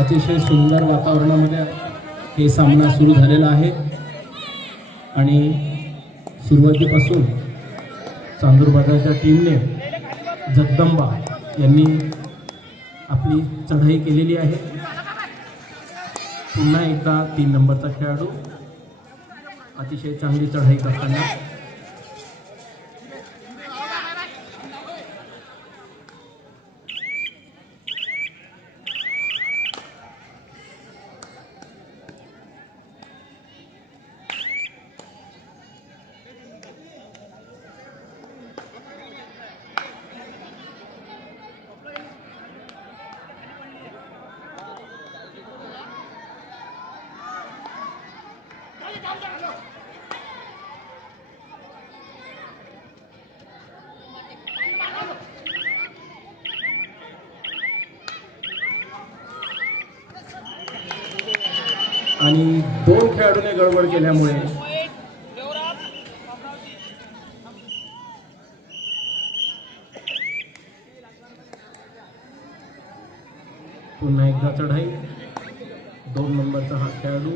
अतिशय सुंदर वातावरणामध्ये हे सामना सुरू झालेला आहे आणि सुरुवातीपासून चांदूर बाजारच्या टीमने जगदंबा यांनी आपली चढाई केलेली आहे। पुन्हा एकदा 3 नंबरचा खेळाडू अतिशय चांगली चढाई करताना आणि 2 खेळाडूंनी गडबड केल्यामुळे पुन्हा एकदा चढाई। 2 नंबरचा हा खेळाडू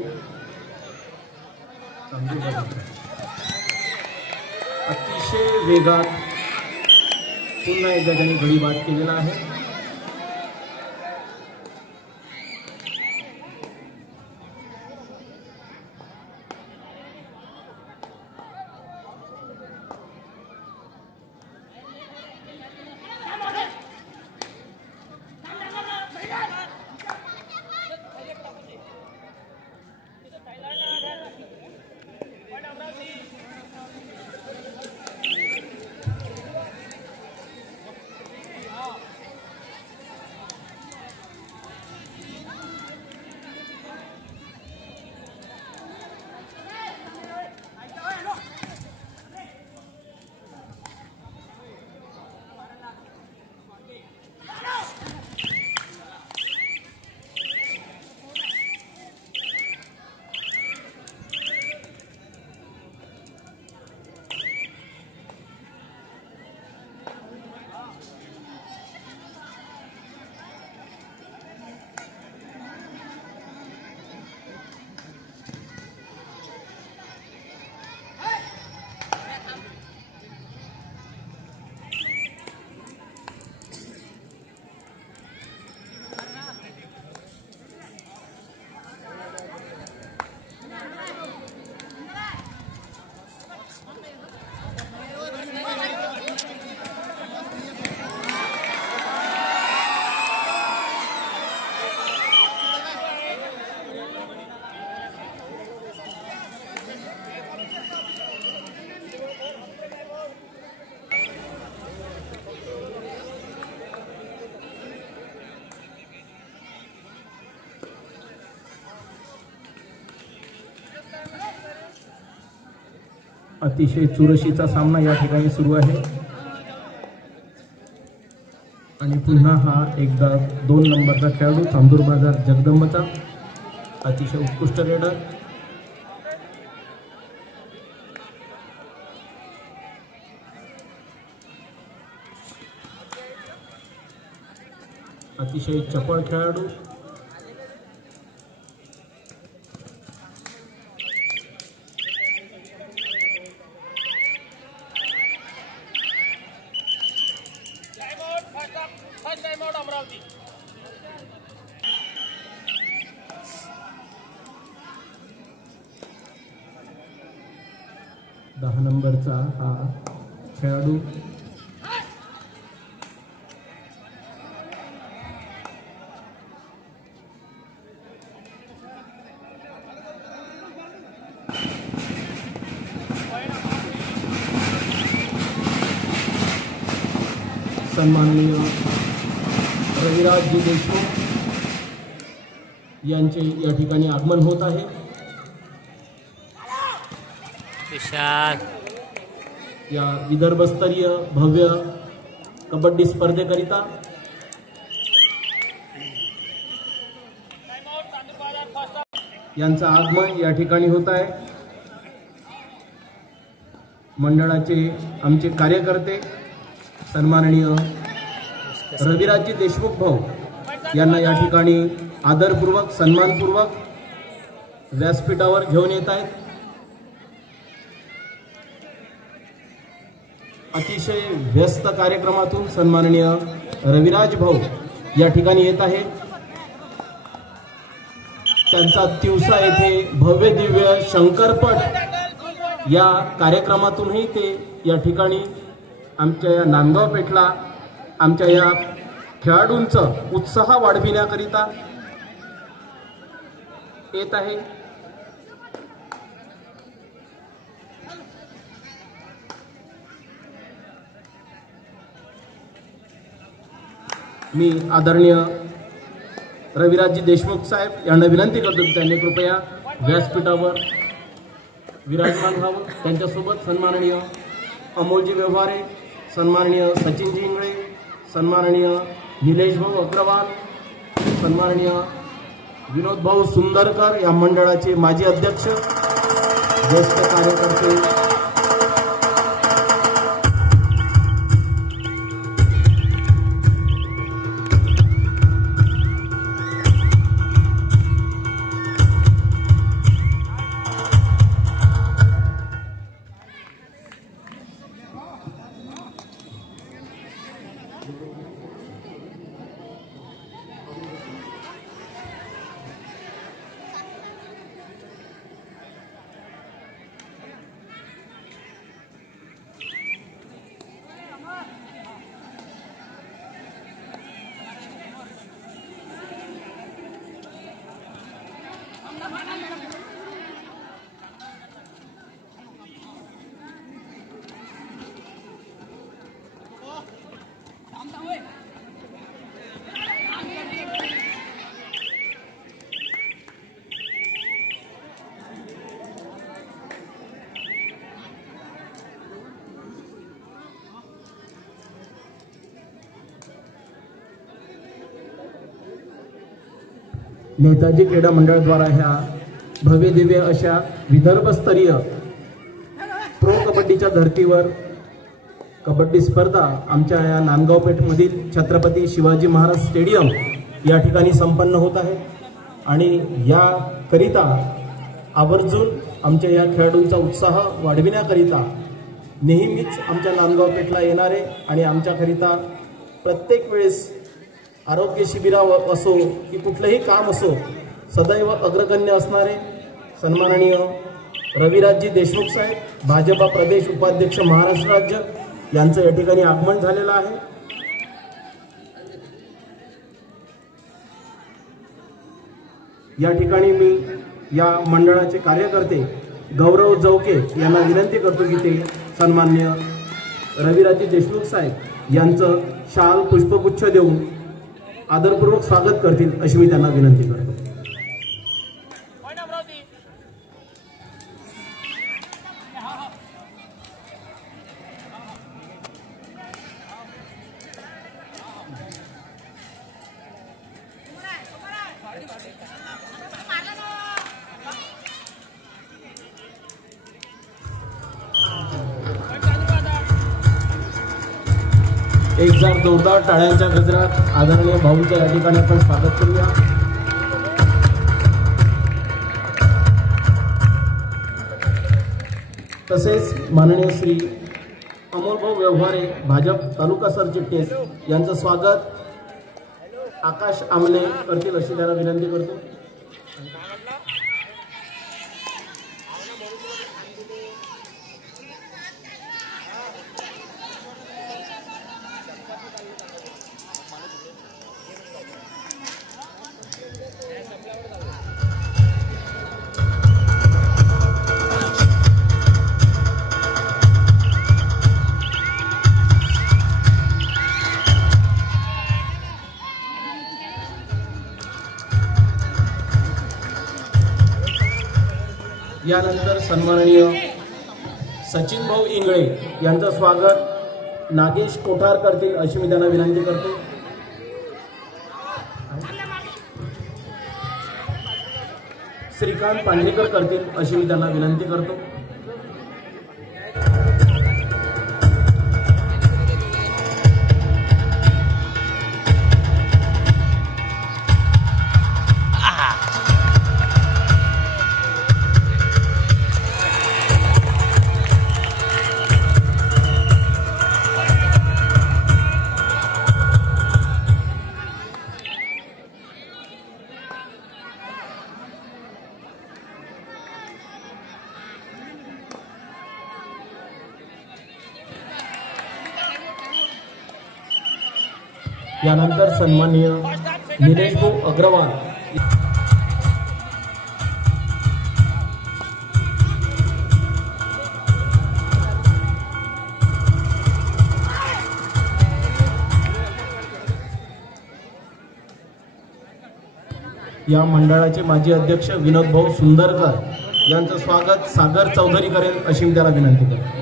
अतिशय वेगात पुन्हा एकदा त्यांनी गडी बाद केलेला आहे। अतिशय चुरशीचा सामना या ठिकाणी सुरू आहे आणि पुन्हा हा एकदा 2 नंबरचा खेळाडू चांदूर बाजार जगदंबाचा अतिशय उत्कृष्ट रेडर अतिशय चपळ खेळाडू अमरावती 10 नंबरचा हा खेळाडू सन्माननीय रविराजजी देशमुख यांचे या ठिकाणी आगमन होत आहे। या विदर्भस्तरीय भव्य कबड्डी स्पर्धेकरिता यांचं आगमन या ठिकाणी होत आहे। मंडळाचे आमचे कार्यकर्ते सन्माननीय रविराजजी देशमुख भाऊ यांना या ठिकाणी आदरपूर्वक सन्मानपूर्वक व्यासपीठावर घेऊन येत आहेत। अतिशय व्यस्त कार्यक्रमातून सन्माननीय रविराज भाऊ या ठिकाणी येत आहे। त्यांचा तिवसा येथे भव्य दिव्य शंकरपट या कार्यक्रमातूनही ते या ठिकाणी आमच्या या नांदगाव पेठला आमच्या या खेळाडूंचा उत्साह वाढविण्याकरिता येत आहे। मी आदरणीय रविराजजी देशमुख साहेब यांना विनंती करतो की त्यांनी कृपया व्यासपीठावर विराजमान व्हावं। त्यांच्यासोबत सन्माननीय अमोलजी व्यवहारे, सन्माननीय सचिनजी इंगळे, सन्माननीय निलेश भाऊ अग्रवाल, सन्माननीय विनोद भाऊ सुंदरकर या मंडळाचे माजी अध्यक्ष, ज्येष्ठ कार्यकर्ते, नेताजी क्रीडा मंडळाद्वारा ह्या भव्य दिव्य अशा विदर्भस्तरीय प्रो कबड्डीच्या धर्तीवर कबड्डी स्पर्धा आमच्या या नांदगाव पेठमधील छत्रपती शिवाजी महाराज स्टेडियम या ठिकाणी संपन्न होत आहे। आणि याकरिता आवर्जून आमच्या या खेळाडूंचा उत्साह वाढविण्याकरिता नेहमीच आमच्या नांदगाव पेठला येणारे आणि आमच्याकरिता प्रत्येक वेळेस आरोग्य शिबिरावर असो की कुठलंही काम असो सदैव अग्रगण्य असणारे सन्माननीय रविराजजी देशमुख साहेब, भाजपा प्रदेश उपाध्यक्ष महाराष्ट्र राज्य यांचं या ठिकाणी आगमन झालेलं आहे। या ठिकाणी मी या मंडळाचे कार्यकर्ते गौरव जवके यांना विनंती करतो की ते सन्माननीय रविराजजी देशमुख साहेब यांचं शाल पुष्पगुच्छ देऊन आदरपूर्वक स्वागत करतील अशी मी त्यांना विनंती करतो। एक जार जोरदार टाळ्यांच्या गजरात आदरणीय भाऊंच्या या ठिकाणी आपण स्वागत करूया। तसेच माननीय श्री अमोल भाऊ व्यवहारे, भाजप तालुका सरचिटणीस यांचं स्वागत आकाश आमले करतील अशी त्यांना विनंती करतो। यानंतर सन्माननीय सचिन भाऊ इंगळे यांचं स्वागत नागेश कोठार करतील अशी मी त्यांना विनंती करतो। श्रीकांत पांढरेकर करतील अशी मी त्यांना विनंती करतो। यानंतर सन्माननीय निलेश भाऊ अग्रवाल या मंडळाचे माजी अध्यक्ष विनोद भाऊ सुंदरकर यांचं स्वागत सागर चौधरी करेल अशी मी त्याला विनंती करतो.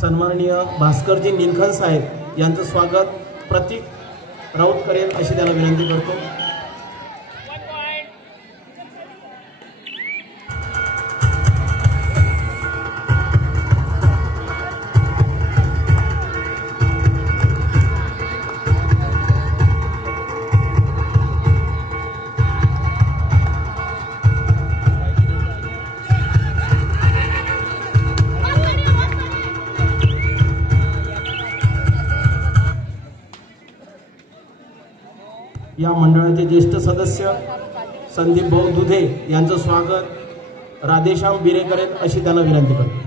सन्माननीय भास्करजी निलखन साहेब यांचं स्वागत प्रतीक राऊत करेल अशी त्याला विनंती करतो. या मंडळाचे ज्येष्ठ सदस्य संदीप भाऊ दुधे यांचं स्वागत राधेश्याम बिरे करेल अशी त्यांना विनंती करतो.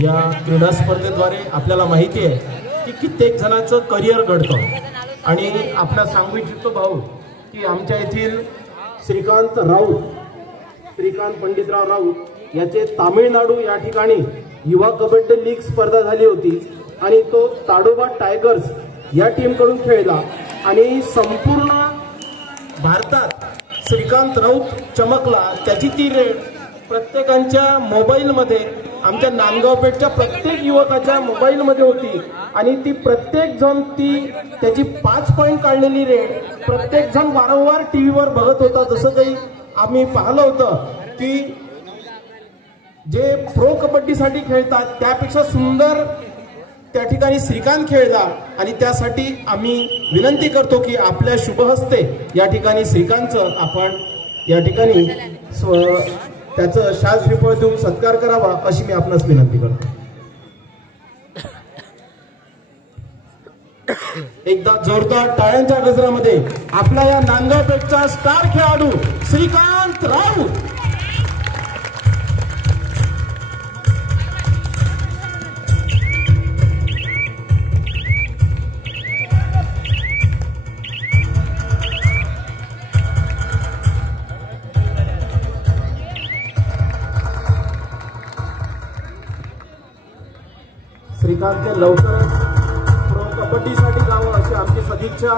या क्रीडा स्पर्धेद्वारे आपल्याला माहिती आहे की कित्येक जणांचं करिअर घडतं आणि आपला सांगू इच्छितो भाऊ की आमच्या येथील श्रीकांत पंडितराव राऊत याचे तामिळनाडू या ठिकाणी युवा कबड्डी लीग स्पर्धा झाली होती आणि तो ताडोबा टायगर्स या टीमकडून खेळला आणि संपूर्ण भारतात श्रीकांत राऊत चमकला. त्याची ती रेड प्रत्येकाच्या मोबाईलमध्ये आमच्या नांदगावपेठच्या प्रत्येक युवकाच्या मोबाईलमध्ये होती आणि ती प्रत्येक जण त्याची 5 पॉईंट काढलेली रेड प्रत्येक जण वारंवार टीव्हीवर बघत होता. जसं काही आम्ही पाहिलं होतं की जे प्रो कबड्डीसाठी खेळतात त्यापेक्षा सुंदर त्या ठिकाणी श्रीकांत खेळला आणि त्यासाठी आम्ही विनंती करतो की आपल्या शुभ हस्ते या ठिकाणी श्रीकांतचं आपण या ठिकाणी त्याचं शाल श्रीफळ देऊन सत्कार करावा अशी मी आपणास विनंती करतो. एकदा जोरदार टाळ्यांच्या गजरामध्ये आपला या नांदगावपेठचा स्टार खेळाडू श्रीकांत राऊत. श्रीकांतचे लवकरच प्रो कबड्डीसाठी जावं अशी आमची सदिच्छा